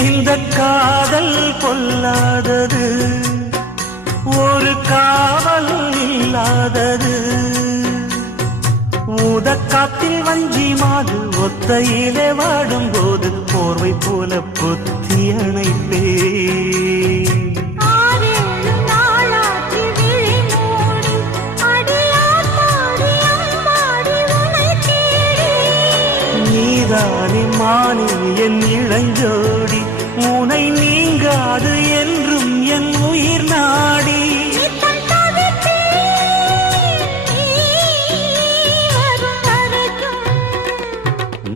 இந்த காதல் கொல்லாதது, ஒரு காவல் இல்லாதது. ஊதக்காத்தில் வஞ்சி மாது ஒத்தையிலே வாடும்போது போர்வை போல பொத்தி அணைப்பே. நீதானே மானே என் இளஞ்சோடி, உனை நீங்காது என்றும் என் உயிர் நாடி.